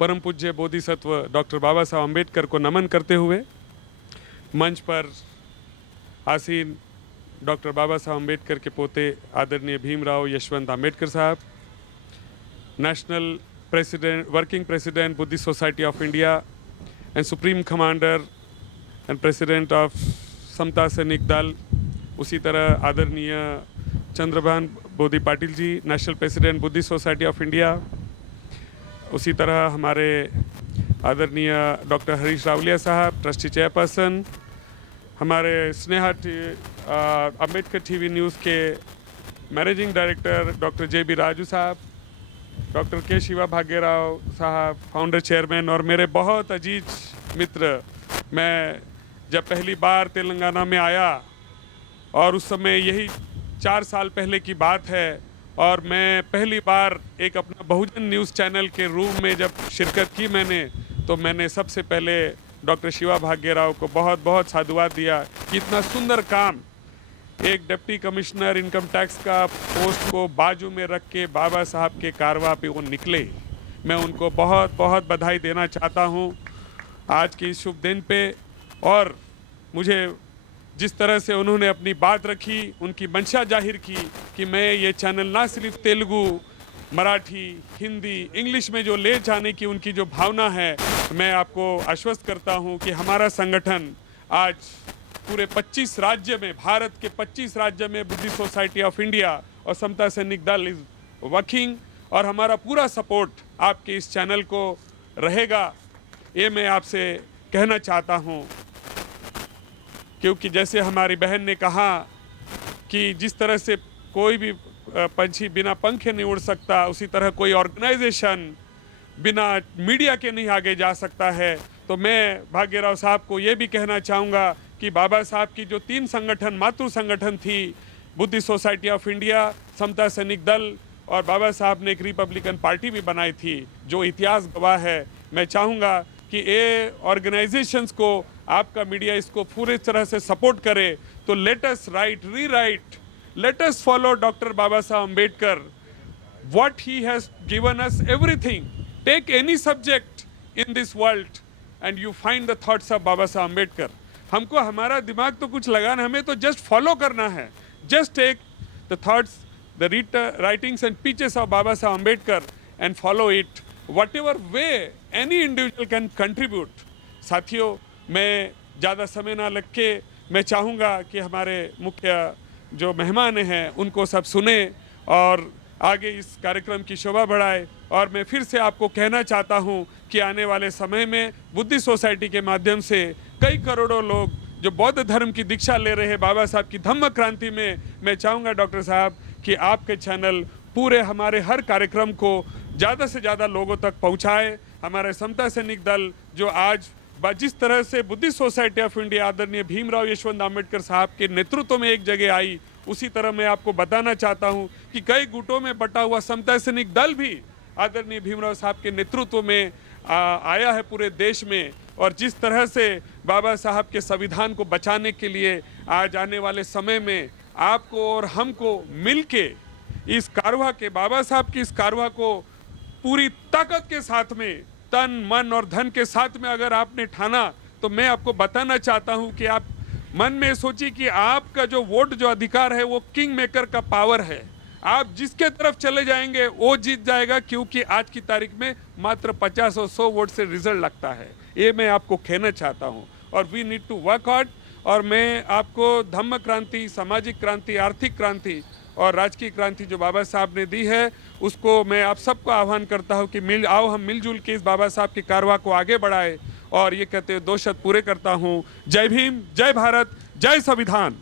परम पूज्य बोधिसत्व डॉक्टर बाबा साहब अम्बेडकर को नमन करते हुए मंच पर आसीन डॉक्टर बाबा साहब अम्बेडकर के पोते आदरणीय Bhimrao Yashwant Ambedkar Sahab, national president, working president Buddhist Society of India and supreme commander and president of Samata Sainik Dal, उसी तरह आदरणीय Chandrabhan Bodhi Patil ji, national president Buddhist Society of India, उसी तरह हमारे आदरणीय डॉक्टर हरीश रावलिया साहब, ट्रस्टी चेयरपर्सन, हमारे स्नेहा अम्बेडकर टीवी न्यूज़ के managing director doctor JB. Raju साहब, डॉक्टर के शिवा भाग्यराव साहब, फाउंडर चेयरमैन, और मेरे बहुत अजीज मित्र। मैं जब पहली बार तेलंगाना में आया और उस समय यही 4 साल पहले की बात है, और मैं पहली बार एक अपना बहुजन न्यूज़ चैनल के रूम में जब शिरकत की तो मैंने सबसे पहले डॉक्टर शिवा भाग्यराव को बहुत बहुत साधुवाद दिया कि इतना सुंदर काम, एक डिप्टी कमिश्नर इनकम टैक्स का पोस्ट को बाजू में रख के बाबा साहब के कारवा पे वो निकले। मैं उनको बहुत बहुत बधाई देना चाहता हूँ आज के इस शुभ दिन पे। और मुझे जिस तरह से उन्होंने अपनी बात रखी, उनकी मंशा जाहिर की कि मैं ये चैनल ना सिर्फ तेलुगु, मराठी, हिंदी, इंग्लिश में जो ले जाने की उनकी जो भावना है, मैं आपको आश्वस्त करता हूं कि हमारा संगठन आज पूरे 25 राज्य में, भारत के 25 राज्य में बुद्धिस्ट सोसाइटी ऑफ इंडिया और समता सैनिक दल इज वर्किंग, और हमारा पूरा सपोर्ट आपके इस चैनल को रहेगा, ये मैं आपसे कहना चाहता हूं। क्योंकि जैसे हमारी बहन ने कहा कि जिस तरह से कोई भी पंछी बिना पंखे नहीं उड़ सकता, उसी तरह कोई ऑर्गेनाइजेशन बिना मीडिया के नहीं आगे जा सकता है। तो मैं भाग्यराव साहब को ये भी कहना चाहूँगा कि बाबा साहब की जो 3 संगठन, मातृ संगठन थी, बुद्धिस्ट सोसाइटी ऑफ इंडिया, समता सैनिक दल, और बाबा साहब ने एक रिपब्लिकन पार्टी भी बनाई थी जो इतिहास गवाह है। मैं चाहूँगा कि ये ऑर्गेनाइजेशंस को आपका मीडिया इसको पूरी तरह से सपोर्ट करे। तो let us right, rewrite, let us follow Dr. Baba Saheb Ambedkar, what he has given us everything. Take any subject in this world and you find the thoughts of Baba Saheb Ambedkar. हमको हमारा दिमाग तो कुछ लगाना, हमें तो just follow करना है. Just take the thoughts, the writings and speeches of Baba Saheb Ambedkar and follow it. Whatever way any individual can contribute. साथियों, मैं ज़्यादा समय ना लग के मैं चाहूँगा कि हमारे मुख्य जो मेहमान हैं उनको सब सुने और आगे इस कार्यक्रम की शोभा बढ़ाए। और मैं फिर से आपको कहना चाहता हूं कि आने वाले समय में बुद्धिस्ट सोसाइटी के माध्यम से कई करोड़ों लोग जो बौद्ध धर्म की दीक्षा ले रहे हैं बाबा साहब की धम्म क्रांति में, मैं चाहूँगा डॉक्टर साहब कि आपके चैनल पूरे हमारे हर कार्यक्रम को ज़्यादा से ज़्यादा लोगों तक पहुँचाए। हमारे समता सैनिक दल जो आज जिस तरह से बुद्धिस्ट सोसाइटी ऑफ इंडिया आदरणीय भीमराव यशवंत अम्बेडकर साहब के नेतृत्व में एक जगह आई, उसी तरह मैं आपको बताना चाहता हूं कि कई गुटों में बटा हुआ समता सैनिक दल भी आदरणीय भीमराव साहब के नेतृत्व में आया है पूरे देश में। और जिस तरह से बाबा साहब के संविधान को बचाने के लिए आज आने वाले समय में आपको और हमको मिलके इस कारवा के, बाबा साहब की इस कारवा को पूरी ताकत के साथ में, तन मन और धन के साथ में अगर आपने ठाना, तो मैं आपको बताना चाहता हूं कि आप मन में सोचिए कि आपका जो वोट, जो अधिकार है, वो किंग मेकर का पावर है। आप जिसके तरफ चले जाएंगे वो जीत जाएगा, क्योंकि आज की तारीख में मात्र 50 और 100 वोट से रिजल्ट लगता है। ये मैं आपको कहना चाहता हूं। और we need to work hard. और मैं आपको धम्म क्रांति, सामाजिक क्रांति, आर्थिक क्रांति और राजकीय क्रांति जो बाबा साहब ने दी है, उसको मैं आप सबको आह्वान करता हूं कि आओ हम मिलजुल के इस बाबा साहब की कारवा को आगे बढ़ाए। और ये कहते हुए 2 शब्द पूरे करता हूं। जय भीम, जय भारत, जय संविधान।